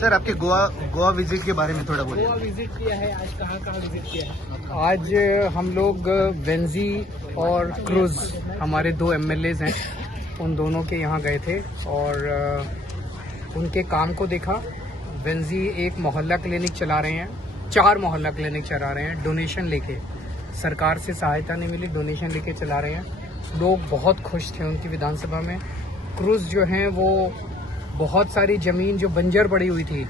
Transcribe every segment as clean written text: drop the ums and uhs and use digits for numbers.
Sir आपके Goa visit के बारे में थोड़ा बोलिए। गोवा विजिट किया है, आज कहाँ विजिट किया है? आज हम लोग वेंजी और क्रूज, हमारे 2 MLAs हैं, उन दोनों के यहाँ गए थे और उनके काम को देखा। वेंजी एक मोहल्ला क्लिनिक चला रहे हैं, 4 मोहल्ला क्लिनिक चला रहे हैं, डोनेशन लेके, सरकार से सहायता नहीं मिली, डोनेशन लेके चला रहे हैं। लोग बहुत खुश थे उनकी विधानसभा में। क्रूज जो हैं वो बहुत सारी ज़मीन जो बंजर पड़ी हुई थी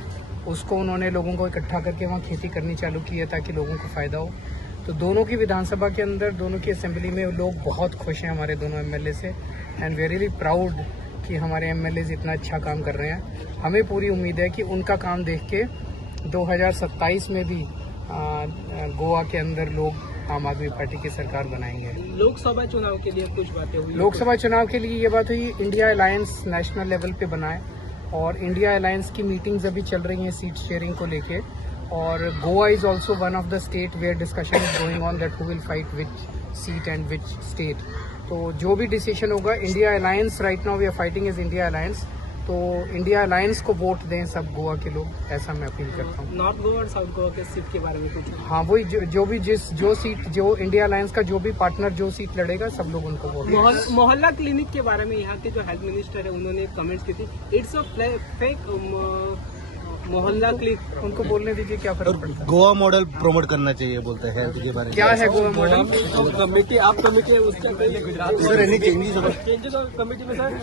उसको उन्होंने लोगों को इकट्ठा करके वहाँ खेती करनी चालू की है ताकि लोगों को फ़ायदा हो। तो दोनों की विधानसभा के अंदर, दोनों की असेंबली में लोग बहुत खुश हैं हमारे दोनों MLA से, एंड वेरी प्राउड कि हमारे MLAs इतना अच्छा काम कर रहे हैं। हमें पूरी उम्मीद है कि उनका काम देख के 2027 में भी गोवा के अंदर लोग आम आदमी पार्टी की सरकार बनाएंगे। लोकसभा चुनाव के लिए कुछ बातें हुई? लोकसभा चुनाव के लिए ये बात हुई, इंडिया अलायंस नेशनल लेवल पे बनाए और इंडिया अलायंस की मीटिंग्स अभी चल रही हैं सीट शेयरिंग को लेके। और Goa is also one of the state where discussion is going on that who will fight which seat and which state. तो जो भी डिसीजन होगा, India alliance right now we are fighting is India alliance, तो India alliance को vote दें सब गोवा के लोग, ऐसा मैं अपील करता हूँ। नॉर्थ गोवा और साउथ गोवा के सीट के बारे में कुछ? हाँ, वही जो सीट, जो इंडिया अलायंस का जो भी पार्टनर जो सीट लड़ेगा, सब लोग उनको वोट। मोहल्ला क्लिनिक के बारे में यहाँ के जो हेल्थ मिनिस्टर है उन्होंने कमेंट्स की थी, इट्स अ फेक मोहल्ला क्लिनिक। उनको बोलने दीजिए, क्या फर्क पड़ता है। गोवा मॉडल प्रमोट करना चाहिए बोलते हैं हेल्थ के बारे में। क्या है गोवा मॉडल? कमेटी, आप कमेटी है उसका सर एनी चेंजेस कमेटी में सर